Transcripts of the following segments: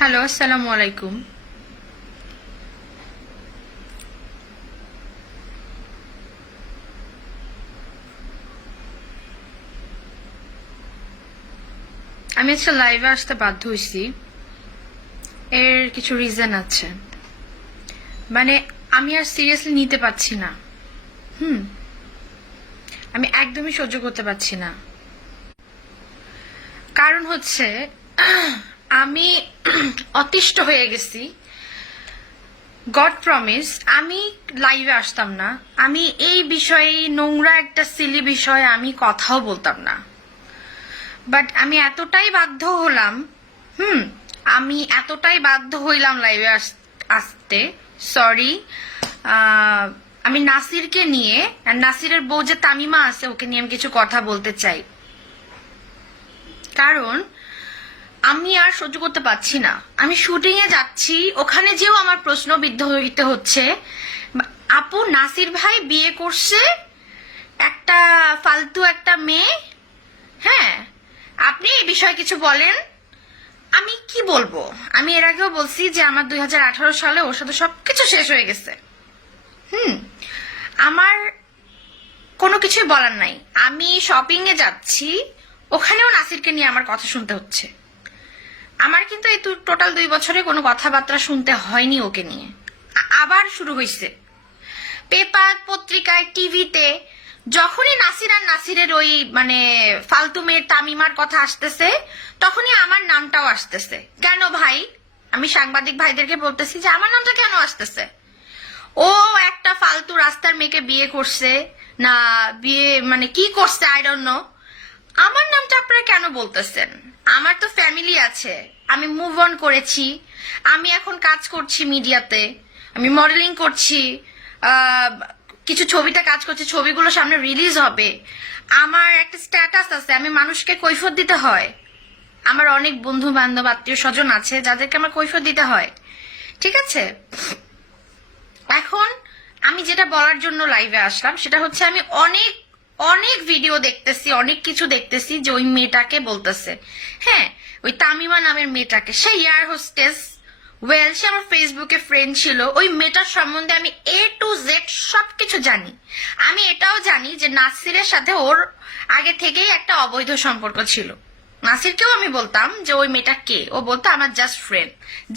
Hello, আসসালামু আলাইকুম। আমি আজকে লাইভে আসতে বাধ্য হয়েছি। এর কিছু রিজন আছে। মানে আমি আর সিরিয়াসলি নিতে পারছি না। হুম আমি একদমই সহ্য করতে পারছি না। কারণ হচ্ছে আমি অতিষ্ঠ হয়ে গেছি। গড প্রমিস আমি লাইভে আসতাম না। আমি এই বিষয়ে, নোংরা একটা সিলি বিষয়ে আমি কথাও বলতাম না। বাট আমি এতটাই বাধ্য হলাম। হুম আমি এতটাই বাধ্য হইলাম লাইভে আসতে। সরি। আমি নাসিরকে নিয়ে, আর নাসিরের বউ যে তামিমা আছে, ওকে নিয়ে আমি কিছু কথা বলতে চাই। কারণ আমি আর সহ্য করতে পারছি না। আমি শুটিং এ যাচ্ছি, ওখানে যেও আমার প্রশ্নবিদ্ধ হইতে হচ্ছে। আপু, নাসির ভাই বিয়ে করছে একটা ফালতু একটা মেয়ে। হ্যাঁ, আপনি এই বিষয়ে কিছু বলেন। আমি কি বলবো? আমি এর আগেও বলছি যে আমার 2018 সালে ওর সাথে সবকিছু শেষ হয়ে গেছে। হুম আমার কোনো কিছুই বলার নাই। আমি শপিং এ যাচ্ছি, ওখানেও নাসিরকে নিয়ে আমার কথা শুনতে হচ্ছে। আমার কিন্তু এই টোটাল 2 বছরে কোনো কথাবার্তা শুনতে হয়নি ওকে নিয়ে। আবার শুরু হয়েছে পেপার, পত্রিকায়, টিভিতে। যখনই নাসির আর নাসিরের ওই মানে ফালতু মেয়ের তামিমার কথা আসতেছে, তখনই আমার নামটাও আসতেছে। কেন ভাই? আমি সাংবাদিক ভাইদেরকে বলতেছি যে আমার নামটা কেন আসতেছে? ও একটা ফালতু রাস্তার মেয়েকে বিয়ে করছে, না বিয়ে মানে কি করছে আই ডোন্ট নো। আমার নামটা আপনারা কেন বলতেছেন? আমার তো ফ্যামিলি আছে, আমি মুভ অন করেছি। আমি এখন কাজ করছি মিডিয়াতে, আমি মডেলিং করছি। আহ, কিছু ছবিতে কাজ করছি, ছবিগুলো সামনে রিলিজ হবে। আমার একটা স্ট্যাটাস আছে, আমি মানুষকে কৈফিয়ত দিতে হয়। আমার অনেক বন্ধু বান্ধব, আত্মীয় স্বজন আছে যাদেরকে আমার কৈফিয়ত দিতে হয়। ঠিক আছে, এখন আমি যেটা বলার জন্য লাইভে আসলাম সেটা হচ্ছে আমি অনেক অনেক ভিডিও দেখতেছি, অনেক কিছু দেখতেছি যে ওই মেয়েটাকে বলতেছে। হ্যাঁ, ওই তামিমা নামের মেয়েটাকে, সে এয়ার হোস্টেস। ওয়েল, সে আমার ফেসবুকে ফ্রেন্ড ছিল। ওই মেয়েটার সম্বন্ধে আমি A to Z সবকিছু জানি। আমি এটাও জানি যে নাসিরের সাথে ওর আগে থেকেই একটা অবৈধ সম্পর্ক ছিল। নাসিরকেও আমি বলতাম যে ওই মেয়েটা কে, ও বলতো আমার জাস্ট ফ্রেন্ড।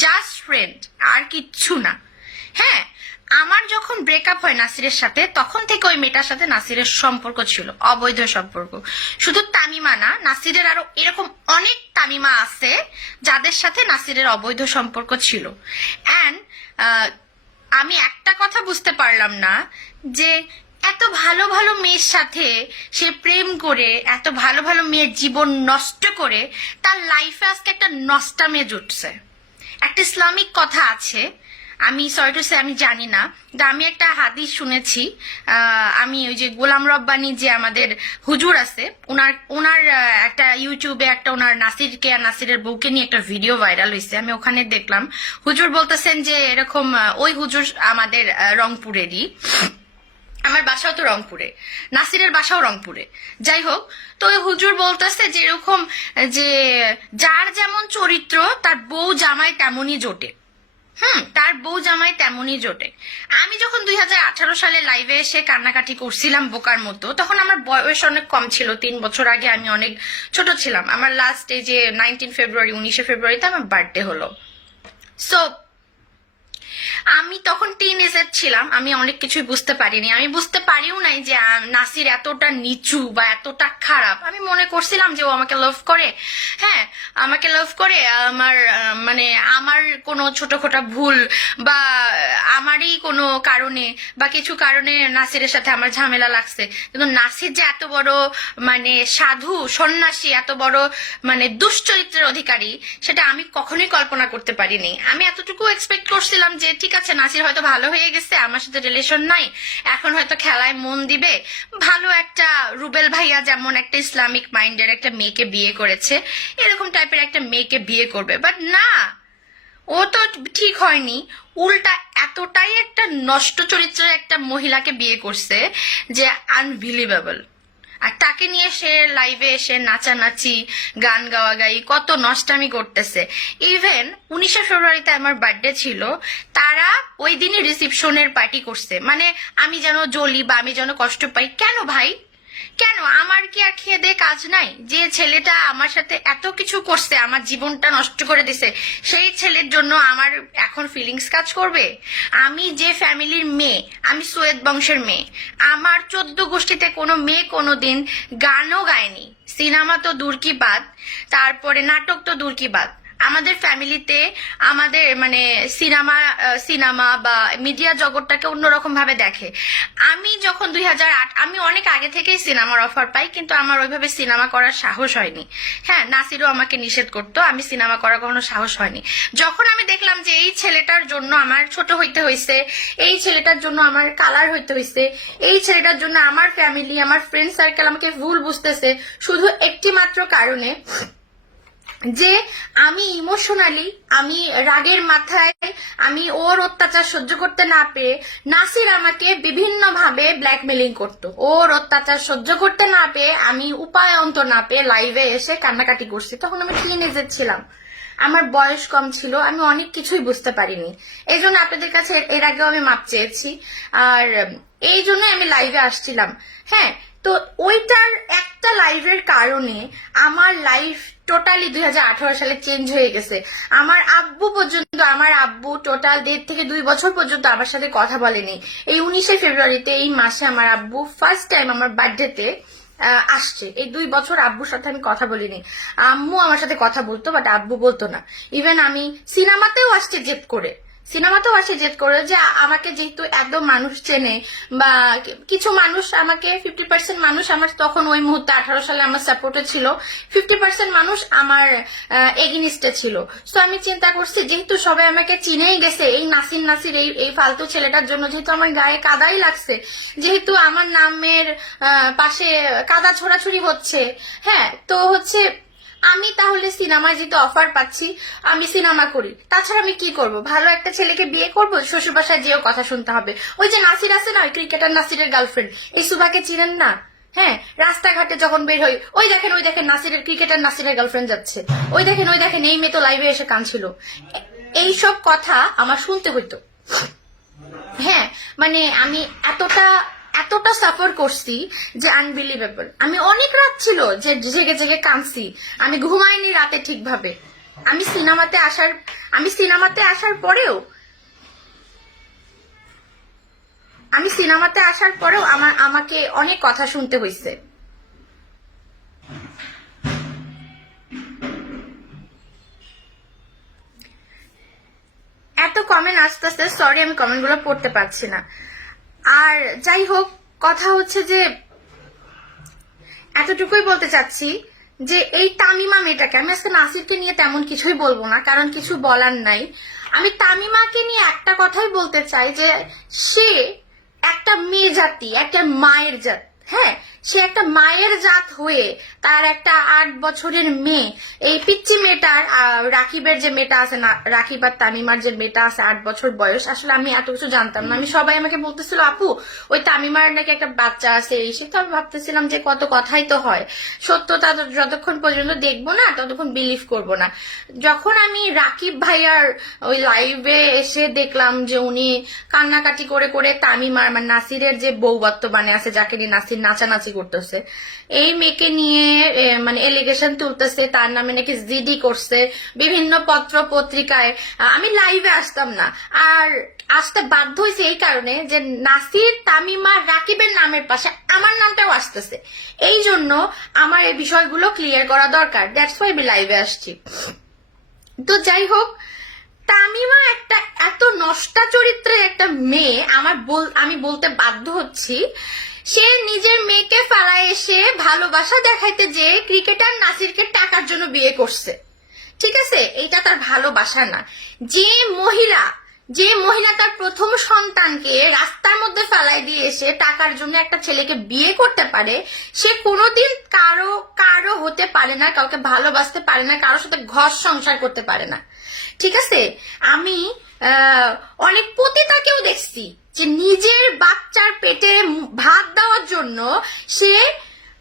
জাস্ট ফ্রেন্ড, আর কিচ্ছু না। হ্যাঁ, আমার যখন ব্রেকআপ হয় নাসিরের সাথে, তখন থেকে ওই মেয়েটার সাথে নাসিরের সম্পর্ক ছিল, অবৈধ সম্পর্ক। শুধু তামিমা না, নাসিরের আরো এরকম অনেক তামিমা আছে যাদের সাথে নাসিরের অবৈধ সম্পর্ক ছিল। অ্যান্ড আমি একটা কথা বুঝতে পারলাম না যে এত ভালো ভালো মেয়ের সাথে সে প্রেম করে, এত ভালো ভালো মেয়ের জীবন নষ্ট করে, তার লাইফে আজকে একটা নষ্টা মেয়ে জুটছে। একটা ইসলামিক কথা আছে, আমি সরি টু সে আমি জানি না, কিন্তু আমি একটা হাদিস শুনেছি। আমি ওই যে গোলাম রব্বানী যে আমাদের হুজুর আছে, ওনার ওনার একটা ইউটিউবে একটা ওনার নাসিরকে আর নাসিরের বউকে নিয়ে একটা ভিডিও ভাইরাল হয়েছে, আমি ওখানে দেখলাম। হুজুর বলতেছেন যে এরকম, ওই হুজুর আমাদের রংপুরেরই। আমার বাসাও তো রংপুরে, নাসিরের বাসাও রংপুরে। যাই হোক, তো ওই হুজুর বলতেছে যে এরকম, যে যার যেমন চরিত্র তার বউ জামাই তেমনই জোটে। তার বউ জামাই তেমনই জোটে। আমি যখন 2018 সালে লাইভে এসে কান্নাকাটি করছিলাম বোকার মতো, তখন আমার বয়স অনেক কম ছিল। 3 বছর আগে আমি অনেক ছোট ছিলাম। আমার লাস্ট এই যে 19 ফেব্রুয়ারি, 19 ফেব্রুয়ারিতে আমার বার্থডে হলো। সো আমি তখন টিনেজার ছিলাম, আমি অনেক কিছুই বুঝতে পারিনি। আমি বুঝতে পারিও নাই যে নাসির এতটা নিচু বা এতটা খারাপ। আমি মনে করছিলাম যে ও আমাকে লাভ করে। হ্যাঁ, আমাকে লাভ করে, আমার মানে আমার কোনো ছোটখাটো ভুল বা আমারই কোনো কারণে বা কিছু কারণে নাসিরের সাথে আমার ঝামেলা লাগছে। কিন্তু নাসির যে এত বড় মানে সাধু সন্ন্যাসী, এত বড় মানে দুশ্চরিত্রের অধিকারী, সেটা আমি কখনোই কল্পনা করতে পারিনি। আমি এতটুকু এক্সপেক্ট করছিলাম যে ঠিক আছে, নাসির হয়তো ভালো হয়ে গেছে, আমার সাথে রিলেশন নাই, এখন হয়তো খেলায় মন দিবে, ভালো একটা রুবেল ভাইয়া যেমন একটা ইসলামিক মাইন্ডের একটা মেয়েকে বিয়ে করেছে, এরকম টাইপের একটা মেয়েকে বিয়ে করবে। বাট না, ও তো ঠিক হয়নি। উল্টা এতটাই একটা নষ্ট চরিত্রের একটা মহিলাকে বিয়ে করছে যে আনবিলিভেবল। আর তাকে নিয়ে সে লাইভে এসে নাচানাচি গান গাওয়াগাই কত নষ্টামি করতেছে। ইভেন 19শে ফেব্রুয়ারিতে আমার বার্থডে ছিল, তারা ওই দিনই রিসিপশনের পার্টি করছে। মানে আমি যেন জ্বলি বা আমি যেন কষ্ট পাই। কেন ভাই, কেন? আমার কি আর খেয়ে দে কাজ নাই? যে ছেলেটা আমার সাথে এত কিছু করছে, আমার জীবনটা নষ্ট করে দিছে, সেই ছেলের জন্য আমার এখন ফিলিংস কাজ করবে? আমি যে ফ্যামিলির মেয়ে, আমি সৈয়দ বংশের মেয়ে, আমার 14 গোষ্ঠীতে কোনো মেয়ে কোনোদিন গানও গায়নি, সিনেমা তো দূর কি বাদ, তারপরে নাটক তো দূর কি বাদ। আমাদের ফ্যামিলিতে আমাদের মানে সিনেমা বা মিডিয়া জগৎটাকে অন্যরকম ভাবে দেখে। আমি যখন 2008, আমি অনেক আগে থেকেই সিনেমার অফার পাই, কিন্তু আমার ওইভাবে সিনেমা করার সাহস হয়নি। হ্যাঁ, নাসিরও আমাকে নিষেধ করতো, আমি সিনেমা করার কোনো সাহস হয়নি। যখন আমি দেখলাম যে এই ছেলেটার জন্য আমার ছোট হইতে হয়েছে, এই ছেলেটার জন্য আমার কালার হইতে হয়েছে, এই ছেলেটার জন্য আমার ফ্যামিলি, আমার ফ্রেন্ড সার্কেল আমাকে ভুল বুঝতেছে শুধু একটি মাত্র কারণে, যে আমি ইমোশনালি, আমি রাগের মাথায়, আমি ওর অত্যাচার সহ্য করতে না পেরে নাসির আমাকে বিভিন্ন ভাবে ব্ল্যাকমেলিং করতো। ওর অত্যাচার সহ্য করতে না পেয়ে আমি উপায় অন্ত না পেয়ে লাইভে এসে কান্নাকাটি করছি। তখন আমি টিনেজার ছিলাম, আমার বয়স কম ছিল, আমি অনেক কিছুই বুঝতে পারিনি। এই জন্য আপনাদের কাছে এর আগেও আমি মাপ চেয়েছি, আর এই জন্য আমি লাইভে আসছিলাম। হ্যাঁ, তো ওইটার একটা লাইভের কারণে আমার লাইফ টোটালি 2018 সালে চেঞ্জ হয়ে গেছে। আমার আব্বু টোটাল 1.5 থেকে 2 বছর পর্যন্ত আমার সাথে কথা বলেনি। এই 19শে ফেব্রুয়ারিতে, এই মাসে আমার আব্বু ফার্স্ট টাইম আমার বার্থডেতে আসছে। এই 2 বছর আব্বুর সাথে আমি কথা বলিনি। আম্মু আমার সাথে কথা বলতো, বাট আব্বু বলতো না। ইভেন আমি সিনেমাতেও আসছে জেদ করে, যে আমাকে যেহেতু একদম মানুষ চেনে, বা কিছু মানুষ আমাকে 50% মানুষ আমার তখন ওই মুহূর্তে 18 সালে আমার সাপোর্টে ছিল, 50% মানুষ আমার এগেনিস্টে ছিল। সো আমি চিন্তা করছি, যেহেতু সবাই আমাকে চিনেই গেছে এই নাসির এই ফালতু ছেলেটার জন্য, যেহেতু আমার গায়ে কাদাই লাগছে, যেহেতু আমার নামের পাশে কাদা ছোড়াছুড়ি হচ্ছে, হ্যাঁ, তো হচ্ছে আমি তাহলে সিনেমায় যেহেতু অফার পাচ্ছি, আমি সিনেমা করি। তাছাড়া আমি কি করব? ভালো একটা ছেলেকে বিয়ে করব, শ্বশুর বাসায় যেও কথা শুনতে হবে। ওই যে নাসির আছে না, ওই ক্রিকেটার নাসিরের গার্লফ্রেন্ড, এই সুভাকে চিনেন না? হ্যাঁ, রাস্তাঘাটে যখন বের হই, ওই দেখেন নাসিরের ক্রিকেটার নাসিরের গার্লফ্রেন্ড যাচ্ছে, ওই দেখেন এই মেয়ে তো লাইভে এসে কাঁদছিল। এইসব কথা আমার শুনতে হইতো। হ্যাঁ, মানে আমি এতটা সাফার করছি যে আনবিলিভেবল। আমি অনেক রাত ছিল যে জেগে জেগে কাঁদছি, আমি ঘুমাইনি রাতে ঠিকভাবে। আমি সিনেমাতে আসার পরেও আমাকে অনেক কথা শুনতে হয়েছে। এত কমেন্ট আসতেছে, সরি আমি কমেন্টগুলো পড়তে পারছি না। আর যাই হোক, কথা হচ্ছে যে এতটুকুই বলতে চাচ্ছি যে এই তামিমা মেয়েটাকে, আমি আজকে নাসিরকে নিয়ে তেমন কিছুই বলবো না, কারণ কিছু বলার নাই। আমি তামিমাকে নিয়ে একটা কথাই বলতে চাই, যে সে একটা মেয়ে জাতি, একটা মায়ের জাত। হ্যাঁ, সে একটা মায়ের জাত হয়ে তার একটা 8 বছরের মেয়ে, এই পিচ্চি মেয়েটার, রাকিবের যে মেয়েটা আছে না, রাকিব আর তামিমার যে মেয়েটা আছে 8 বছর বয়স, আসলে আমি এত কিছু জানতাম না। আমি সবাই আমাকে বলতেছিল, আপু ওই তামিমার নাকি একটা বাচ্চা আছে, এই সে। তো আমি ভাবতেছিলাম যে কত কথাই তো হয়, সত্যতা যতক্ষণ পর্যন্ত দেখবো না ততক্ষণ বিলিভ করবো না। যখন আমি রাকিব ভাইয়ার ওই লাইভে এসে দেখলাম যে উনি কান্নাকাটি করে করে তামিমার মানে নাসিরের যে বউ বর্তমানে আছে, যাকে নিয়ে নাসির নাচানাচি করতেছে, এই মেয়েকে নিয়ে মানে এলিগেশন তুলতেছে, তার নামে নাকি জিডি করছে বিভিন্ন পত্র পত্রিকায়। আমি লাইভে আসতাম না, আর আসতে বাধ্য হয়েছে এই কারণে যে নাসির, তামিমা, রাকিবের নামের পাশে আমার নামটাও আসতেছে। এই জন্য আমার এই বিষয়গুলো ক্লিয়ার করা দরকার, দ্যাটস ওয়াই আমি লাইভে আসছি। তো যাই হোক, তামিমা একটা এত নষ্টা চরিত্রের একটা মেয়ে, আমি বলতে বাধ্য হচ্ছি। সে নিজের মেয়েকে ফালায় এসে ভালোবাসা দেখাইতে যে ক্রিকেটার নাসিরকে টাকার জন্য বিয়ে করছে, ঠিক আছে? এটা তার ভালোবাসা না। যে মহিলা তার প্রথম সন্তানকে রাস্তার মধ্যে ফেলাই দিয়ে এসে টাকার জন্য একটা ছেলেকে বিয়ে করতে পারে, সে কোনোদিন কারো হতে পারে না, কাউকে ভালোবাসতে পারে না, কারোর সাথে ঘর সংসার করতে পারে না, ঠিক আছে? আমি অনেক পতিতাকেও দেখছি যে নিজের বাচ্চার পেটে ভাত দেওয়ার জন্য সে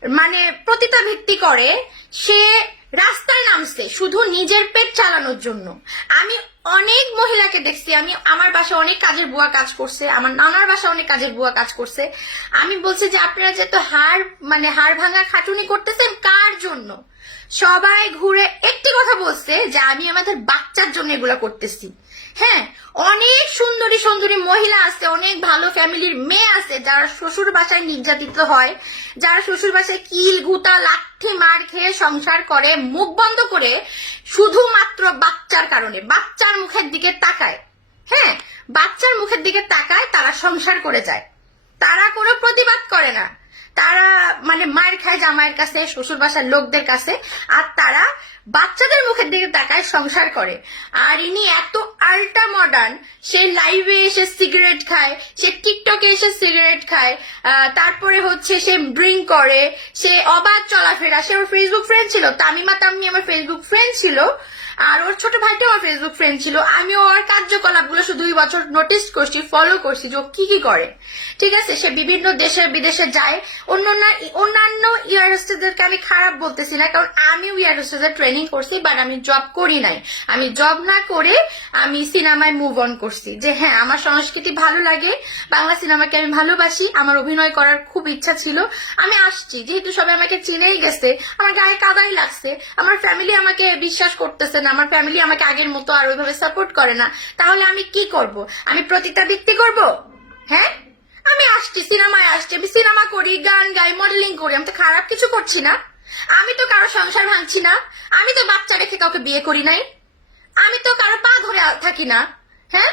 মানে প্রতিটা ভিত্তি করে সে রাস্তায় নামছে শুধু নিজের পেট চালানোর জন্য। আমি অনেক মহিলাকে দেখছি, আমি আমার বাসায় অনেক কাজের বুয়া কাজ করছে, আমার নানার বাসায় অনেক কাজের বুয়া কাজ করছে। আমি বলছি যে আপনারা যে তো হাড় ভাঙা খাটুনি করতেছেন কার জন্য? সবাই ঘুরে একটি কথা বলছে যে আমি আমাদের বাচ্চার জন্য এগুলা করতেছি। হ্যাঁ, অনেক সুন্দরী সুন্দরী মহিলা আছে, অনেক ভালো ফ্যামিলির মেয়ে আছে যারা শ্বশুর বাসায় নির্যাতিত হয়, যারা শ্বশুর বাসায় কিল গুতা লাঠি মার খেয়ে সংসার করে মুখ বন্ধ করে শুধুমাত্র বাচ্চার কারণে, বাচ্চার মুখের দিকে তাকায়। হ্যাঁ, বাচ্চার মুখের দিকে তাকায়, তারা সংসার করে যায়, তারা কোনো প্রতিবাদ করে না, তারা মানে মার খায় জামাইয়ের কাছে, শ্বশুর বাসার লোকদের কাছে, আর তারা বাচ্চাদের মুখের দিকে তাকায়, সংসার করে। আর ইনি এত আল্ট্রা মডার্ন, সে লাইভে এসে সিগারেট খায়, সে টিকটকে এসে সিগারেট খায়, তারপরে হচ্ছে সে ড্রিঙ্ক করে, সে অবাধ চলাফেরা। সে ওর ফেসবুক ফ্রেন্ড ছিল, তামিমা তাম্মি আমার ফেসবুক ফ্রেন্ড ছিল, আর ওর ছোট ভাইটা আমার ফেসবুক ফ্রেন্ড ছিল। আমি ওর কার্যকলাপগুলো শুধু 2 বছর নোটিস করছি, ফলো করছি যে ও কি কি করে। ঠিক আছে, সে বিভিন্ন দেশে বিদেশে যায়। অন্যান্য ইয়ার হোস্টেসদেরকে আমি খারাপ বলতেছি না, কারণ আমিও ইয়ার হোস্টেসের ট্রেনিং করছি, বাট আমি জব করি নাই। আমি জব না করে আমি সিনেমায় মুভ অন করছি। যে হ্যাঁ, আমার সংস্কৃতি ভালো লাগে, বাংলা সিনেমাকে আমি ভালোবাসি, আমার অভিনয় করার খুব ইচ্ছা ছিল, আমি আসছি। যেহেতু সবাই আমাকে চিনেই গেছে, আমার গায়ে কাদাই লাগছে, আমার ফ্যামিলি আমাকে বিশ্বাস করতেছে না, আমার ফ্যামিলি আমাকে আগের মতো আর ওইভাবে সাপোর্ট করে না, তাহলে আমি কি করব? আমি প্রতিটা ব্যক্তি করব? হ্যাঁ, আমি আসছি, সিনেমায় আসছি, আমি সিনেমা করি, গান গাই, মডেলিং করি, আমি তো খারাপ কিছু করছি না, আমি তো কারো সংসার ভাঙছি না, আমি তো বাচ্চা রেখে কাউকে বিয়ে করি নাই, আমি তো কারো পা ধরে থাকি না। হ্যাঁ,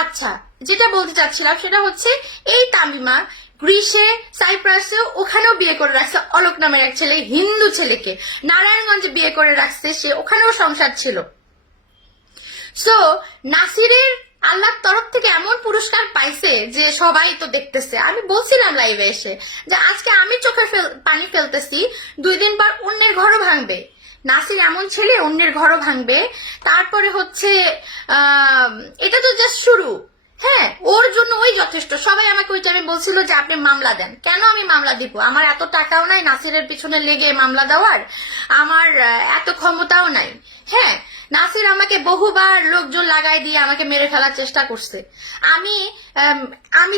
আচ্ছা, যেটা বলতে চাচ্ছিলাম সেটা হচ্ছে এই তামিমা গ্রিসে, সাইপ্রাসে, ওখানেও বিয়ে করে রাখছে অলোক নামের এক ছেলে, হিন্দু ছেলেকে নারায়ণগঞ্জে বিয়ে করে রাখছে, সে ওখানেও সংসার ছিল। সো নাসিরের আল্লাহর তরফ থেকে এমন পুরস্কার পাইছে যে সবাই তো দেখতেছে। আমি বলছিলাম লাইভে এসে যে আজকে আমি চোখে পানি ফেলতেছি, 2 দিন পর অন্যের ঘরও ভাঙবে। নাসির এমন ছেলে, অন্যের ঘরও ভাঙবে। তারপরে হচ্ছে এটা তো জাস্ট শুরু। হ্যাঁ, ওর জন্য ওই যথেষ্ট। সবাই আমাকে ওই টাইমে বলছিল যে আপনি মামলা দেন। কেন আমি মামলা দিব? আমার এত টাকাও নাই নাসিরের পিছনে লেগে মামলা দেওয়ার, আমার এত ক্ষমতাও নাই। হ্যাঁ, নাসির আমাকে বহুবার লোকজন লাগাই দিয়ে আমাকে মেরে ফেলার চেষ্টা করছে। আমি আমি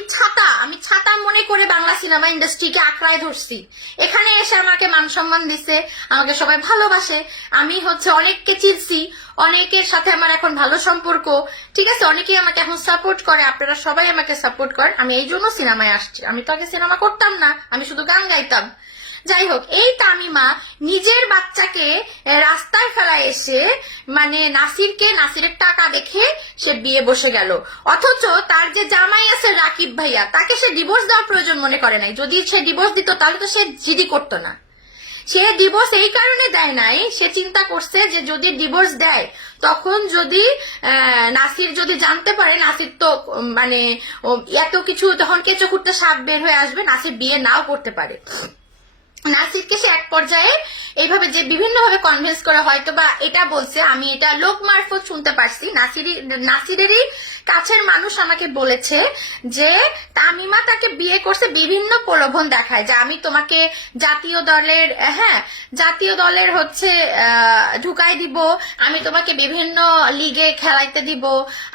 ছাতা মনে করে বাংলা সিনেমা ইন্ডাস্ট্রিকে আঁকড়ায় ধরছি। এখানে এসে আমাকে মান সম্মান দিছে, আমাকে সবাই ভালোবাসে, আমি হচ্ছে অনেককে চিনছি, অনেকের সাথে আমার এখন ভালো সম্পর্ক। ঠিক আছে, অনেকেই আমাকে এখন সাপোর্ট করে, আপনারা সবাই আমাকে সাপোর্ট করেন। আমি এই জন্য সিনেমায় আসছি, আমি তো আগে সিনেমা করতাম না, আমি শুধু গান গাইতাম। যাই হোক, এই তামিমা নিজের বাচ্চাকে রাস্তায় ফেলা এসে মানে নাসিরের টাকা দেখে সে বিয়ে বসে গেল। অথচ তার যে জামাই আছে রাকিব ভাইয়া, তাকে সে ডিভোর্স দেওয়ার প্রয়োজন মনে করে নাই। যদি সে ডিভোর্স দিত তাহলে তো সে জিডি করতো না। সে ডিভোর্স এই কারণে দেয় নাই, সে চিন্তা করছে যে যদি ডিভোর্স দেয় তখন যদি নাসির যদি জানতে পারে, নাসির তো মানে এত কিছু, তখন কেঁচো খুঁড়তে সাপ বের হয়ে আসবে, নাসির বিয়ে নাও করতে পারে। নাসিরকে সে এক পর্যায়ে এইভাবে যে বিভিন্ন ভাবে কনভিন্স করা, হয়তো বা এটা বলছে, আমি এটা লোক মারফত শুনতে পারছি, নাসিরেরই কাছের মানুষ আমাকে বলেছে যে তামিমা তাকে বিয়ে করছে বিভিন্ন প্রলোভন দেখায়, যে আমি তোমাকে জাতীয় দলের হচ্ছে ঢুকাই দিব, আমি তোমাকে বিভিন্ন লিগে খেলাইতে দিব,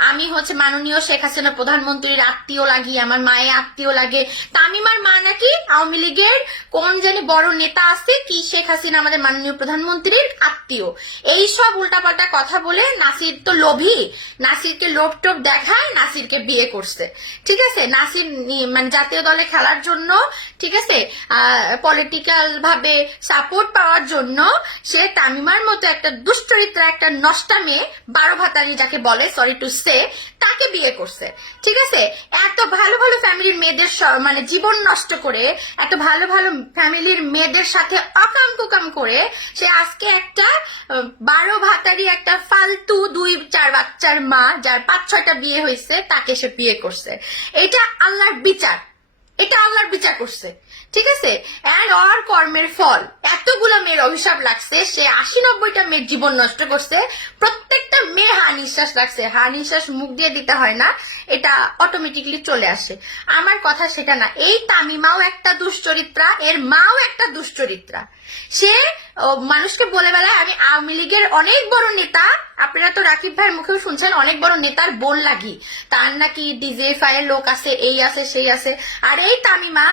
আমি হচ্ছে মাননীয় শেখ হাসিনা প্রধানমন্ত্রীর আত্মীয় লাগি, আমার মায়ের আত্মীয় লাগে। তামিমার মা নাকি আওয়ামী লীগের কোন জানি বড় নেতা আছে, কি শেখ হাসিনা আমাদের মাননীয় প্রধানমন্ত্রীর আত্মীয়। এই সব উল্টাপাল্টা কথা বলে নাসির তো লোভী, নাসিরকে লোভ টোপ দেখায়, নাসিরকে বিয়ে করছে। ঠিক আছে, নাসির মানে জাতীয় দলে খেলার জন্য, ঠিক আছে, পলিটিক্যাল ভাবে সাপোর্ট পাওয়ার জন্য সে তামিমার মতো একটা দুশ্চরিত্রা, একটা নষ্টা মেয়ে, 12 ভাতারি যাকে বলে, সরি টু সে, তাকে বিয়ে করছে। ঠিক আছে, এত ভালো ভালো ফ্যামিলির মেয়েদের মানে জীবন নষ্ট করে, এত ভালো ভালো ফ্যামিলির মেয়েদের সাথে অকাম কুকাম করে সে আজকে একটা 12 ভাতারি একটা ফালতু 2-4 বাচ্চার মা, যার 5-6টা বিয়ে হয়েছে, তাকে সে বিয়ে করছে। এটা আল্লাহর বিচার, এটা আল্লাহর বিচার করছে। ঠিক আছে, এন্ড ওর কর্মের ফল এতগুলো মেয়ের অভিশাপ লাগছে, সে 80-90টা মেয়ের জীবন নষ্ট করছে, প্রত্যেকটা মেয়ে হা নিঃশ্বাস রাখছে, হা নিঃশ্বাস মুখ দিয়ে দিতে হয় না, এটা অটোমেটিকলি চলে আসে। আমার কথা সেটা না, এই তামিমাও একটা দুশ্চরিত্রা, এর মাও একটা দুশ্চরিত্রা। সে মানুষকে বলে বেলায় আমি আওয়ামী লীগের অনেক বড় নেতা, আপনারা তো রাকিব ভাইয়ের মুখেও শুনছেন অনেক বড় নেতার বোন লাগি, তার নাকি ডিজেফাই এর লোক আছে, এই আছে সেই আছে। আর এই তামিমা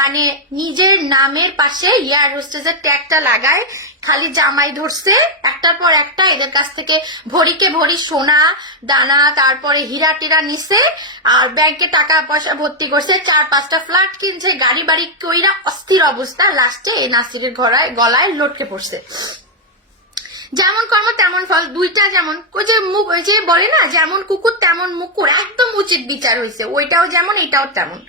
মানে নিজের নামের পাশে এয়ার হোস্টেসের ট্যাগটা লাগায়, খালি জামাই ধরছে একটার পর একটা, এদের কাছ থেকে ভরিকে ভরি সোনা দানা তারপরে হীরা টিরা নিছে, আর ব্যাংকে টাকা পয়সা ভর্তি করছে, 4-5টা ফ্ল্যাট কিনছে, গাড়ি বাড়ি কইরা অস্থির অবস্থা, লাস্টে এই নাসিরের গলায় লটকে পড়ছে। যেমন কর্ম তেমন ফল, দুইটা যেমন ওই যে মুখ, ওই যে বলে না যেমন কুকুর তেমন মুকুর, একদম উচিত বিচার হয়েছে, ওইটাও যেমন এটাও তেমন।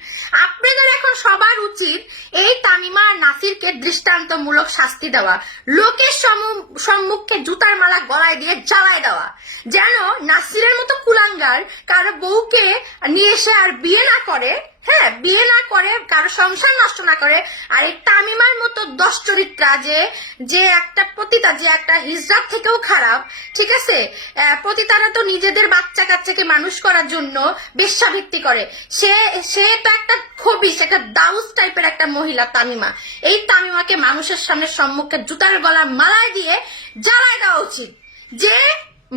আপনাদের এখন সবার উচিত এই তামিমা আর নাসিরকে দৃষ্টান্তমূলক শাস্তি দেওয়া, লোকের সম্মুখে জুতার মালা গলায় দিয়ে জ্বালায় দেওয়া, যেন নাসিরের মতো কুলাঙ্গার কারো বউকে নিয়ে এসে আর বিয়ে না করে, হ্যাঁ বিয়ে না করে, কারো সংসার নষ্ট না করে। আর এই তামিমার মতো দশ চরিত্রা যে একটা পতিতা, যে একটা হিজড়ার থেকেও খারাপ, ঠিক আছে, পতিতারা তো নিজেদের বাচ্চা কাচ্চাকে মানুষ করার জন্য বেশ্যাভিত্তি করে, সে তো একটা খবিশ, একটা দাউস টাইপের একটা মহিলা তামিমা। এই তামিমাকে মানুষের সামনে সম্মুখে জুতার গলার মালায় দিয়ে জ্বালায় দেওয়া উচিত, যে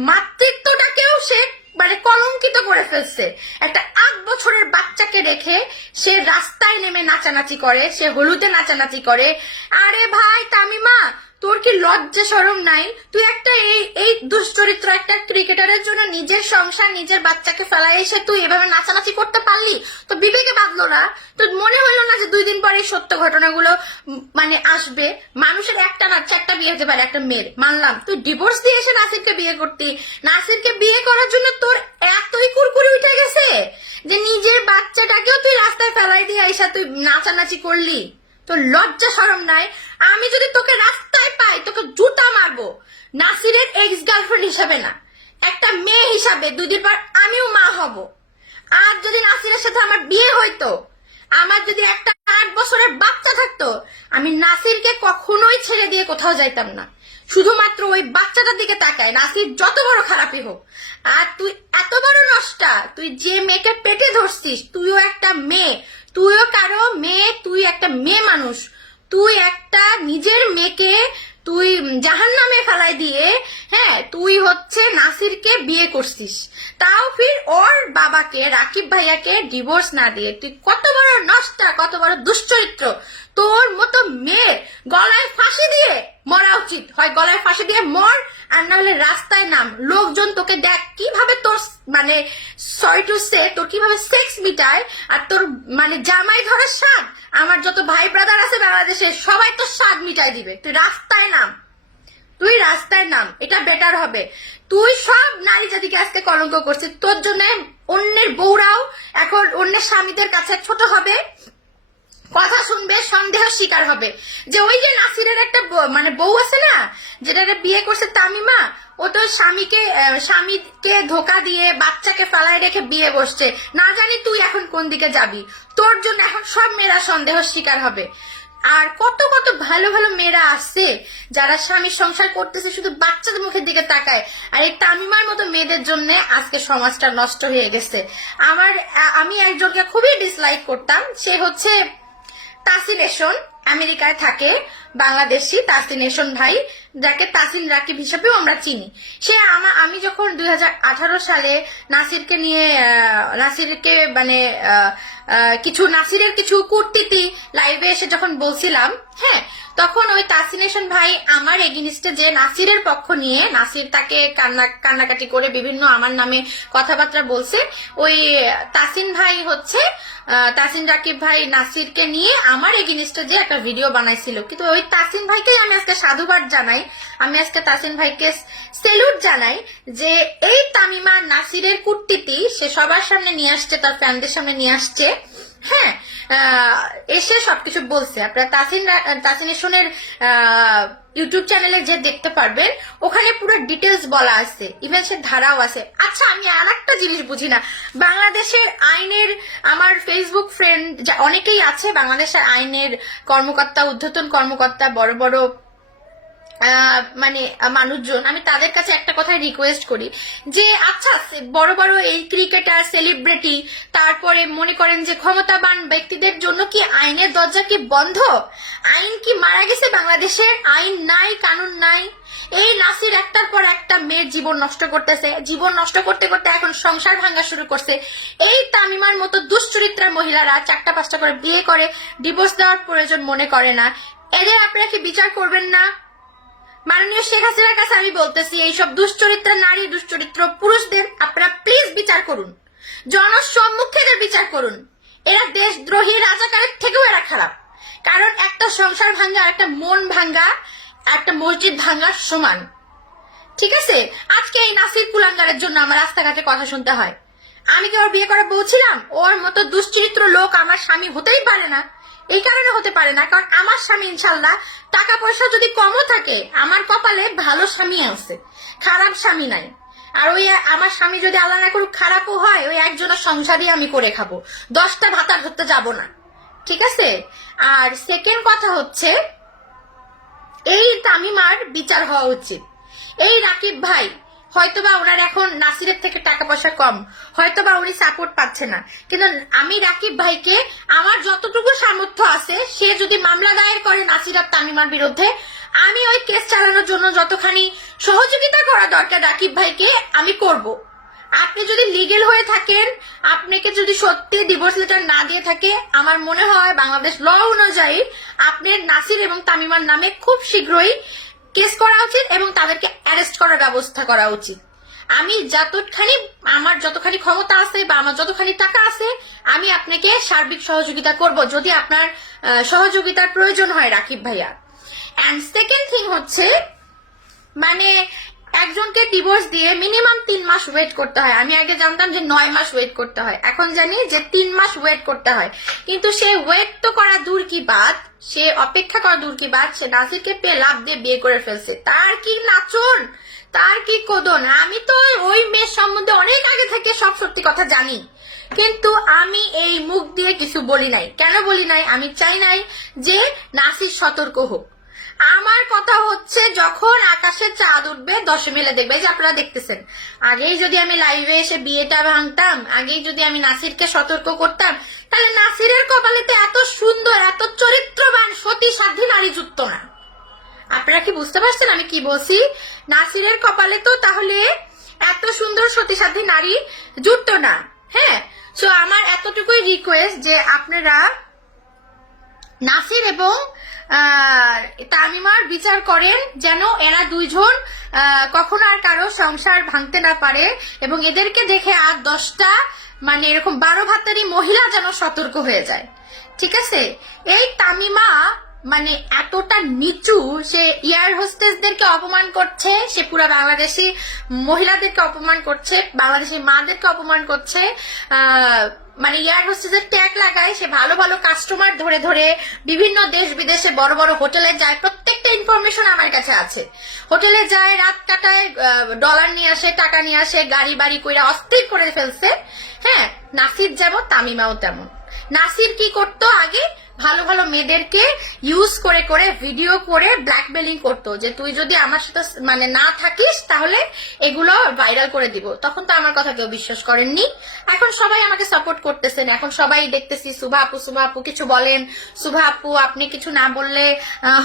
মাতৃত্বটাকেও সে মানে কলঙ্কিত করে ফেলছে। একটা 8 বছরের বাচ্চাকে রেখে সে রাস্তায় নেমে নাচানাচি করে, সে হলুদে নাচানাচি করে। আরে ভাই তামিমা, তোর কি লজ্জা শরম নাই? তুই একটা এই দুশ্চরিত্র একটা ক্রিকেটারের জন্য নিজের সংসার নিজের বাচ্চাকে ফেলায় এসে তুই এভাবে নাচানাচি করতে পারলি? তো বিবেকে বাঁধলো না? তোর মনে হইলো না যে 2 দিন পরে এই সত্য ঘটনাগুলো মানে আসবে? মানুষের একটা না 4টা বিয়ে হতে পারে একটা মেয়ের, মানলাম। তুই ডিভোর্স দিয়ে এসে নাসিরকে বিয়ে করতি, নাসিরকে বিয়ে করার জন্য তোর এতই কুরকুরি উঠে গেছে যে নিজের বাচ্চাটাকেও তুই রাস্তায় ফেলাই দিয়ে এসে তুই নাচানাচি করলি? তোর লজ্জা শরম নাই? আমি যদি তোকে রাস্তায় পাই তোকে জুতা মারবো, নাসিরের এক্স গার্লফ্রেন্ড হিসাবে না, একটা মেয়ে হিসাবে। 2 দিন পর আমিও মা হব। আর যদি নাসিরের সাথে আমার বিয়ে হইতো, আমার যদি একটা 8 বছরের বাচ্চা থাকতো, আমি নাসিরকে কখনোই ছেড়ে দিয়ে কোথাও যাইতাম না, শুধুমাত্র ওই বাচ্চাটার দিকে তাকায়, নাসির যত বড় খারাপই হোক। আর তুই এত বড় নষ্টা, তুই যে মেয়েকে পেটে ধরছিস, তুইও একটা মেয়ে, তুইও কারো মেয়ে, তুই একটা মেয়ে মানুষ, তুই একটা নিজের মেয়েকে তুই জাহান্নামে ফেলাই দিয়ে, হ্যাঁ তুই হচ্ছে নাসিরকে বিয়ে করছিস, তাও ফির ওর বাবাকে রাকিব ভাইয়াকে ডিভোর্স না দিয়ে। তুই কত বড় নষ্টা, কত বড় দুশ্চরিত্র! তোর মতো মেয়ে গলায় ফাঁসি দিয়ে মরা উচিত, হয় গলায় ফাঁসি দিয়ে মর, আর না হলে রাস্তায় নাম, লোকজন তোকে দেখ কিভাবে তোর মানে সরি টু সে তোর কিভাবে সেক্স মিটায়। আর তোর মানে জামাই ধরার স্বাদ, আমার যত ভাই ব্রাদার আছে বাংলাদেশে সবাই তোর স্বাদ মিটাই দিবে। তুই রাস্তায় নাম, তুই রাস্তায় নাম, এটা বেটার হবে। তুই সব নারী জাতিকে আজকে কলঙ্ক করছিস, তোর জন্য অন্যের বউরাও এখন অন্যের স্বামীদের কাছে ছোট হবে, কথা শুনবে, সন্দেহ শিকার হবে। যে ওই যে নাসিরের একটা মানে বউ আছে না, যেটা বিয়ে করছে তামিমা, ও তো স্বামীকে ধোকা দিয়ে বাচ্চাকে ফেলায় রেখে বিয়ে বসছে, না জানি তুই এখন কোন দিকে যাবি। তোর জন্য এখন সব মেয়েরা সন্দেহ শিকার হবে। আর কত কত ভালো ভালো মেয়েরা আছে যারা স্বামীর সংসার করতেছে, শুধু বাচ্চাদের মুখের দিকে তাকায়। আর এই তামিমার মতো মেয়েদের জন্য আজকে সমাজটা নষ্ট হয়ে গেছে। আমি একজনকে খুবই ডিসলাইক করতাম, সে হচ্ছে তাসিনেশন, আমেরিকায় থাকে, বাংলাদেশি তাসিনেশন ভাই, যাকে তাসিন রাকিব হিসেবেও আমরা চিনি। সে আমি যখন 2018 সালে নাসিরকে মানে নাসিরের কিছু কূটনীতি লাইভে এসে যখন বলছিলাম, হ্যাঁ তখন ওই তাসিনেশন ভাই আমার এগেনিস্টে যে নাসিরের পক্ষ নিয়ে, নাসির তাকে কান্নাকাটি করে বিভিন্ন আমার নামে কথাবার্তা বলছে, ওই তাসিন ভাই হচ্ছে তাসিন রাকিব ভাই নাসিরকে নিয়ে আমার এগেনিস্টে যে একটা ভিডিও বানাইছিল। কিন্তু ওই তাসিন ভাইকে আমি আজকে সাধুবাদ জানাই, আমি আজকে তাসিন ভাইকে সেলুট জানাই যে এই তামিমা নাসিরের কূটনীতি সে সবার সামনে নিয়ে আসছে, তার ফ্যানদের সামনে নিয়ে আসছে। হ্যাঁ, এসে সবকিছু বলছে। আপনারা তাসিন এশনের ইউটিউব চ্যানেলে যে দেখতে পারবেন, ওখানে পুরো ডিটেলস বলা আছে, ইভেন সে ধারাও আছে। আচ্ছা, আমি আর একটা জিনিস বুঝি না, বাংলাদেশের আইনের, আমার ফেসবুক ফ্রেন্ড অনেকেই আছে বাংলাদেশের আইনের কর্মকর্তা, ঊর্ধ্বতন কর্মকর্তা, বড় বড় মানে মানুষজন, আমি তাদের কাছে একটা কথাই রিকোয়েস্ট করি যে আচ্ছা, বড় বড় এই ক্রিকেটার, সেলিব্রিটি, তারপরে মনে করেন যে ক্ষমতাবান ব্যক্তিদের জন্য কি আইনের দরজা কি বন্ধ? আইন কি মারা গেছে? বাংলাদেশের আইন নাই, কানুন নাই। এই নাসির একটার পর একটা মেয়ের জীবন নষ্ট করতেছে, জীবন নষ্ট করতে করতে এখন সংসার ভাঙা শুরু করছে। এই তামিমার মতো দুশ্চরিত্রা মহিলারা 4টা-5টা করে বিয়ে করে, ডিভোর্স দেওয়ার প্রয়োজন মনে করে না। এদের আপনারা কি বিচার করবেন না? মাননীয় শেখ হাসিনার কাছে আমি বলতেছি, এইসব দুশ্চরিত্র নারী, দুশ্চরিত্র পুরুষদের আপনারা প্লিজ বিচার করুন, জনসম্মুখে এদের বিচার করুন। এরা দেশদ্রোহী, রাজাকারের থেকেও এরা খারাপ। কারণ একটা সংসার ভাঙ্গা, একটা মন ভাঙ্গা, একটা মসজিদ ভাঙ্গার সমান। ঠিক আছে, আজকে এই নাসির কুলাঙ্গারের জন্য আমার রাস্তাঘাটে কথা শুনতে হয়। আমি কি ওর বিয়ে করে বলছিলাম? ওর মতো দুশ্চরিত্র লোক আমার স্বামী হতেই পারে না। এই কারণে হতে পারে না, কারণ আমার স্বামী ইনশাল্লাহ টাকা পয়সা যদি কমও থাকে, আমার কপালে ভালো স্বামী আছে, খারাপ স্বামী নাই। আর ওই আমার স্বামী যদি আল্লাহ না করুক খারাপও হয়, ওই একজনের সংসারই আমি করে খাবো, 10টা ভাতা ধরতে যাব না। ঠিক আছে। আর সেকেন্ড কথা হচ্ছে, এই তামিমার বিচার হওয়া উচিত। এই রাকিব ভাই হয়তোবা ওনার এখন নাসিরের থেকে টাকা পয়সা কম, হয়তোবা উনি সাপোর্ট পাচ্ছে না, কিন্তু আমি রাকিব ভাইকে আমার যতটুকু সামর্থ্য আছে, সে যদি মামলা দায়ের করে নাসির আর তামিমার বিরুদ্ধে, আমি ওই কেস চালানোর জন্য যতখানি সহযোগিতা করা দরকার রাকিব ভাইকে আমি করব। আপনি যদি লিগেল হয়ে থাকেন, আপনাকে যদি সত্যি ডিভোর্স লেটার না দিয়ে থাকে, আমার মনে হয় বাংলাদেশ ল অনুযায়ী আপনার নাসির এবং তামিমার নামে খুব শীঘ্রই কেস করা উচিত এবং তাদেরকে অ্যারেস্ট করার ব্যবস্থা করা উচিত। আমি আমার যতখানি ক্ষমতা আছে বা আমার যতখানি টাকা আছে, আমি আপনাকে সার্বিক সহযোগিতা করব যদি আপনার সহযোগিতার প্রয়োজন হয় রাকিব ভাইয়া। এন্ড সেকেন্ড থিং হচ্ছে, মানে একজনকে ডিভোর্স দিয়ে মিনিমাম 3 মাস ওয়েট করতে হয়। আমি আগে জানতাম যে 9 মাস ওয়েট করতে হয়, এখন জানি যে 3 মাস ওয়েট করতে হয়। কিন্তু সে ওয়েট তো করা দূর কি বাদ, সে অপেক্ষা করা দূর কি বাদ, সে নাসিরকে পেয়ে লাভ দিয়ে বিয়ে করে ফেলছে। তার কি নাচন, তার কি কোদন। আমি তো ওই মেয়ের সম্বন্ধে অনেক আগে থেকে সব সত্যি কথা জানি, কিন্তু আমি এই মুখ দিয়ে কিছু বলি নাই। কেন বলি নাই? আমি চাই নাই যে নাসির সতর্ক হোক। আমার কথা হচ্ছে, যখন আকাশে চাঁদ উঠবে 10 মেলে দেখবে, যে আপনারা দেখতেছেন। আগেই যদি আমি লাইভে এসে বিয়েটা ভাঙতাম, আগেই যদি আমি নাসিরকে সতর্ক করতাম, তাহলে নাসিরের কপালেতে এত সুন্দর, এত চরিত্রবান, সতী সাধ্বী নারী জুটতো না। আপনারা কি বুঝতে পারছেন আমি কি বলছি? নাসিরের কপালে তো তাহলে এত সুন্দর সতী সাধ্বী নারী জুটতো না। হ্যাঁ, সো আমার এতটুকুই রিকোয়েস্ট যে আপনারা নাসির এবং তামিমার বিচার করেন, যেন এরা দুইজন কখনো আর কারো সংসার ভাঙতে না পারে, এবং এদেরকে দেখে আর 10টা মানে এরকম 12 ভাতারি মহিলা যেন সতর্ক হয়ে যায়। ঠিক আছে। এই তামিমা মানে এতটা নিচু, সে এয়ার হোস্টেসদেরকে অপমান করছে, সে পুরা বাংলাদেশি মহিলাদেরকে অপমান করছে, বাংলাদেশি মাদেরকে অপমান করছে। মানে এয়ার হোস্টেসের ট্যাগ লাগায়, সে ভালো ভালো কাস্টমার ধরে ধরে বিভিন্ন দেশ বিদেশে বড় বড় হোটেলে যায়। প্রত্যেকটা ইনফরমেশন আমার কাছে আছে। হোটেলে যায়, রাত কাটায়, ডলার নিয়ে আসে, টাকা নিয়ে আসে, গাড়ি বাড়ি কইরা অস্থির করে ফেলছে। হ্যাঁ, নাসির যেমন, তামিমাও তেমন। নাসির কি করতো আগে? ভালো ভালো মেয়েদেরকে ইউজ করে করে ভিডিও করে ব্ল্যাকমেলিং করতো, যে তুই যদি আমার সাথে মানে না থাকিস তাহলে এগুলো ভাইরাল করে দিব। তখন তো আমার কথা কেউ বিশ্বাস করেননি। এখন সবাই আমাকে সাপোর্ট করতেছেন, এখন সবাই দেখতেছি সুভা আপু কিছু বলেন, সুভা আপু আপনি কিছু না বললে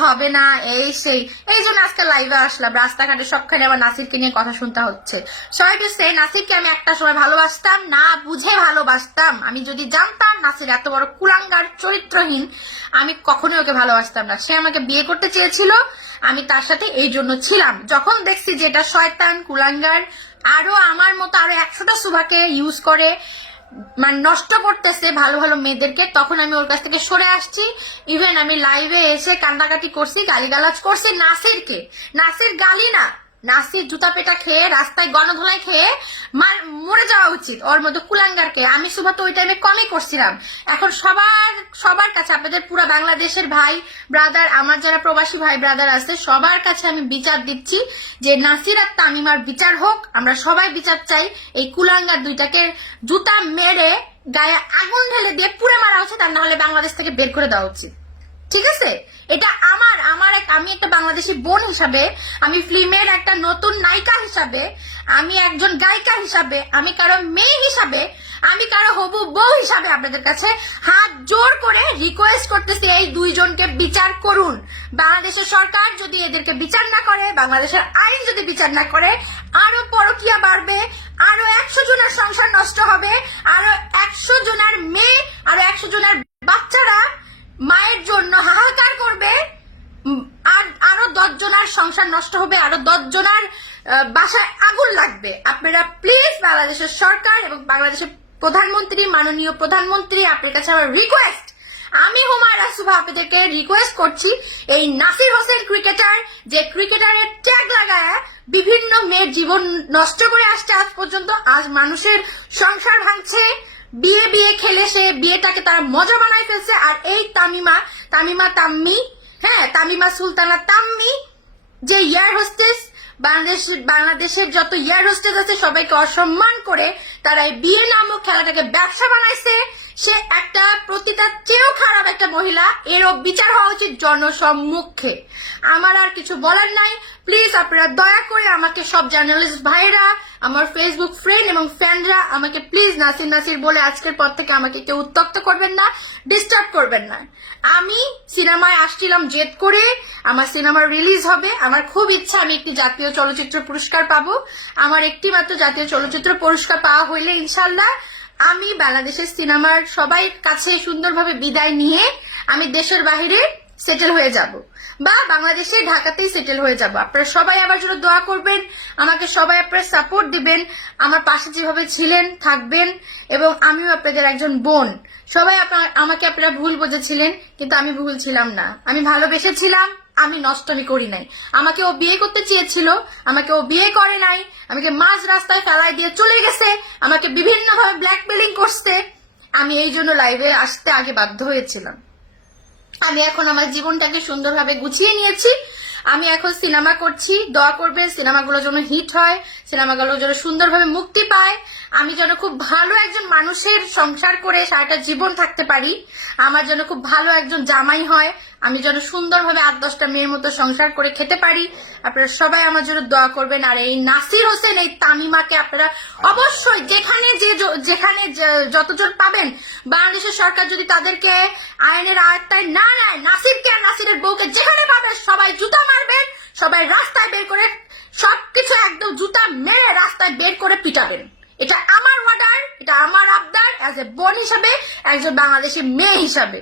হবে না, এই সেই। এই জন্য আজকে লাইভে আসলাম। রাস্তাঘাটে সবখানে আমার নাসিরকে নিয়ে কথা শুনতে হচ্ছে। সবাই বলছে নাসিরকে আমি একটা সময় ভালোবাসতাম, না বুঝে ভালোবাসতাম। আমি যদি জানতাম নাসির এত বড় কুলাঙ্গার, চরিত্রহীন, আমি কখনোই ওকে ভালোবাসতাম না। সে আমাকে বিয়ে করতে চেয়েছিল, আমি তার সাথে এই জন্য ছিলাম। যখন দেখছি যে এটা শয়তান, কুলাঙ্গার, আরো আমার মতো আরো 100টা সুভাকে ইউজ করে মানে নষ্ট করতেছে ভালো ভালো মেয়েদেরকে, তখন আমি ওর কাছ থেকে সরে আসছি। ইভেন আমি লাইভে এসে কান্দাকাটি করছি, গালিগালাজ করছি নাসিরকে। নাসির গালি না, নাসির জুতা পেটা খেয়ে রাস্তায় গণধোলাই খেয়ে মরে যাওয়া উচিত, ওর মতো কুলাঙ্গারকে। আমি শুধু তো ওই টাইমে কমই করছিলাম। এখন সবার কাছে, আপনাদের পুরো বাংলাদেশের ভাই ব্রাদার, আমার যারা প্রবাসী ভাই ব্রাদার আছে সবার কাছে আমি বিচার দিচ্ছি যে নাসির আর তামিমার বিচার হোক। আমরা সবাই বিচার চাই। এই কুলাঙ্গার দুইটাকে জুতা মেরে গায়ে আগুন ঢেলে দিয়ে পুড়ে মারা উচিত, আর না হলে বাংলাদেশ থেকে বের করে দেওয়া উচিত। ঠিক আছে? এটা আমি একটা বাংলাদেশি বোন হিসাবে, আমি ফিল্মের একটা নতুন নায়িকা হিসাবে, আমি একজন গায়িকা হিসাবে, আমি কারো মেয়ে হিসাবে, আমি কারো হবু বউ হিসাবে আপনাদের কাছে হাত জোর করে রিকোয়েস্ট করতেছি, এই দুইজনকে বিচার করুন। বাংলাদেশের সরকার যদি এদেরকে বিচার না করে, বাংলাদেশের আইন যদি বিচার না করে, আরো পরকীয়া বাড়বে, আরো 100 জনের সংসার নষ্ট হবে, আরো 100 জনের মেয়ে, আরো 100 জনের বাচ্চারা মায়ের জন্য হাহাকার করবে, আর আরো 10 জনের সংসার নষ্ট হবে, আরো 10 জনের বাসায় আগুন লাগবে। আপনারা প্লিজ বাংলাদেশের সরকার এবং বাংলাদেশের প্রধানমন্ত্রী, মাননীয় প্রধানমন্ত্রী, আপনার কাছে আমার রিকোয়েস্ট, আমি হুমায়রা সুভা আপনাদেরকে রিকোয়েস্ট করছি, এই নাসির হোসেন ক্রিকেটার, যে ক্রিকেটারের ট্যাগ লাগায় বিভিন্ন মেয়ের জীবন নষ্ট করে আসছে আজ পর্যন্ত, আজ মানুষের সংসার ভাঙছে, বিয়ে খেলে সে বিয়েটাকে তারা মজা বানাই ফেলছে। আর এই তামিমা সুলতানা তাম্মি, যে ইয়ার হোস্টেস, বাংলাদেশের যত ইয়ার হোস্টেস আছে সবাইকে অসম্মান করে তারা এই বিয়ে নামক খেলাটাকে ব্যবসা বানাইছে। সে একটা প্রতিটার চেয়েও খারাপ একটা মহিলা, এরও বিচার হওয়া উচিত জনসম্মুখে। আমার আর কিছু বলার নাই। প্লিজ আপনারা দয়া করে আমাকে, সব জার্নালিস্ট ভাইরা, আমার ফেসবুক ফ্রেন্ড এবং ফ্যানরা, আমাকে প্লিজ নাসির বলে আজকের পর থেকে আমাকে কেউ উত্ত্যক্ত করবেন না, ডিস্টার্ব করবেন না। আমি সিনেমায় আসছিলাম জেদ করে, আমার সিনেমা রিলিজ হবে, আমার খুব ইচ্ছা আমি একটি জাতীয় চলচ্চিত্র পুরস্কার পাবো। আমার একটি মাত্র জাতীয় চলচ্চিত্র পুরস্কার পাওয়া হইলে ইনশাল্লাহ আমি বাংলাদেশের সিনেমার সবাই কাছে সুন্দরভাবে বিদায় নিয়ে আমি দেশের বাহিরে সেটেল হয়ে যাব, বা বাংলাদেশে ঢাকাতেই সেটেল হয়ে যাব। আপনারা সবাই আমার জন্য দোয়া করবেন, আমাকে সবাই আপনারা সাপোর্ট দিবেন, আমার পাশে যেভাবে ছিলেন থাকবেন, এবং আমিও আপনাদের একজন বোন। সবাই আমাকে আপনারা ভুল বুঝেছিলেন, কিন্তু আমি ভুল ছিলাম না, আমি ভালোবেসেছিলাম, আমি নষ্টমি করি নাই। আমাকে ও বিয়ে করতে চেয়েছিল, আমাকে ও বিয়ে করে নাই, আমাকে মাঝ রাস্তায় ফেলাই দিয়ে চলে গেছে, আমাকে বিভিন্নভাবে ব্ল্যাকমেলিং করছে। আমি এই জন্য লাইভে আসতে আগে বাধ্য হয়েছিলাম। আমি এখন আমার জীবনটাকে সুন্দরভাবে গুছিয়ে নিয়েছি। আমি এখন সিনেমা করছি, দোয়া করবেন সিনেমাগুলো যেন হিট হয়, সিনেমাগুলো যেন সুন্দরভাবে মুক্তি পায়, আমি যেন খুব ভালো একজন মানুষের সংসার করে সারাটা জীবন থাকতে পারি, আমার যেন খুব ভালো একজন জামাই হয়, আমি যেন সুন্দরভাবে 8-10টা মেয়ের মতো সংসার করে খেতে পারি। আপনারা সবাই আমার জন্য দোয়া করবেন। আর এই নাসির হোসেন, এই তামিমাকে আপনারা অবশ্যই যেখানে যতজন পাবেন, বাংলাদেশের সরকার যদি তাদেরকে আইনের আয়ত্তায় না নেয়, নাসিরকে আর নাসিরের বউকে যেখানে পাবেন সবাই জুতা মারবেন, সবাই রাস্তায় বের করে সবকিছু একদম জুতা মেরে রাস্তায় বের করে পিটাবেন। এটা আমার অর্ডার, এটা আমার আবদার, অ্যাজ এ বোন হিসাবে, একজন বাংলাদেশি মেয়ে হিসাবে।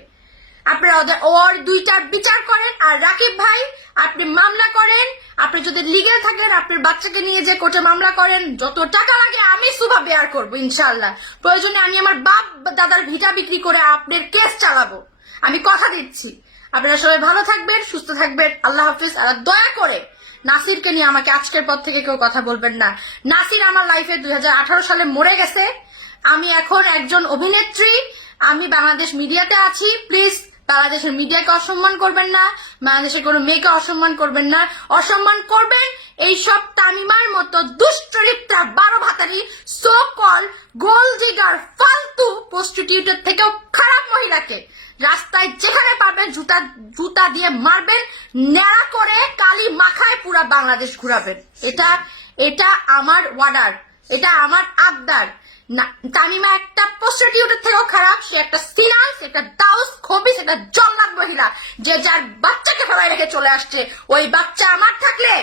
আপনারা ওর দুইটার বিচার করেন। আর রাকিব ভাই, আপনি মামলা করেন, আপনি যদি লিগেল থাকেন আপনার বাচ্চাকে নিয়ে যে কোর্টে মামলা করেন, যত টাকা লাগে আমি সুভা বেয়ার করবো ইনশাল্লাহ। প্রয়োজনে আমি আমার বাপ দাদার ভিটা বিক্রি করে আপনার কেস চালাবো, আমি কথা দিচ্ছি। আপনারা সবাই ভালো থাকবেন, সুস্থ থাকবেন, আল্লাহ হাফিজ। আর দয়া করে নাসিরকে নিয়ে আমাকে আজকের পর থেকে কেউ কথা বলবেন না। নাসির আমার লাইফে 2018 সালে মরে গেছে। আমি এখন একজন অভিনেত্রী, আমি বাংলাদেশ মিডিয়াতে আছি। প্লিজ বাংলাদেশের মিডিয়াকে অসম্মান করবেন না, বাংলাদেশের কোনো মেয়েকে অসম্মান করবেন না। অসম্মান করবেন এইসব তামিমার মতো দুশ্চরিত্রা 12 ভাতারি সো কল গোল্ড ডিগার ফালতু প্রস্টিটিউটের থেকেও খারাপ মহিলাকে রাস্তায় যেখানে পাবেন জুতা দিয়ে মারবেন, ন্যাড়া করে কালি মাখায় পুরা বাংলাদেশ ঘুরাবেন। এটা আমার অর্ডার, এটা আমার আবদার। তামিমা একটা প্রস্টিটিউটের থেকেও খারাপ, সে একটা সিনাস, একটা দাউস, খবিস, একটা জল্লাদ মহিলা, যে যার বাচ্চাকে ফেলায় রেখে চলে আসছে। ওই বাচ্চা আমার থাকলে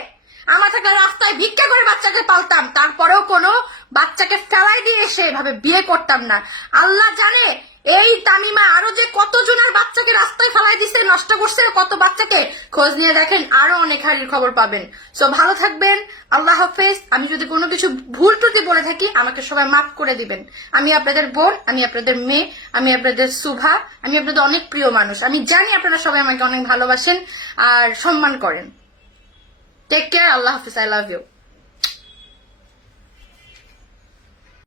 রাস্তায় ভিক্ষা করে বাচ্চাকে পালতাম, তারপরেও কোনো বাচ্চাকে ফেলাই দিয়ে এসে এভাবে বিয়ে করতাম না। আল্লাহ জানে এই তামিমা আরো যে কতজনের বাচ্চাকে রাস্তায় ফেলাই দিচ্ছে, নষ্ট করছে, কত বাচ্চাকে খোঁজ নিয়ে দেখেন, আরো অনেক হারির খবর পাবেন। সো ভালো থাকবেন, আল্লাহ হাফেজ। আমি যদি কোনো কিছু ভুল ত্রুটি বলে থাকি আমাকে সবাই মাফ করে দিবেন। আমি আপনাদের বোন, আমি আপনাদের মেয়ে, আমি আপনাদের সুভা, আমি আপনাদের অনেক প্রিয় মানুষ। আমি জানি আপনারা সবাই আমাকে অনেক ভালোবাসেন আর সম্মান করেন। টেক কেয়ার, আল্লাহ হাফিজ, আই লাভ ইউ।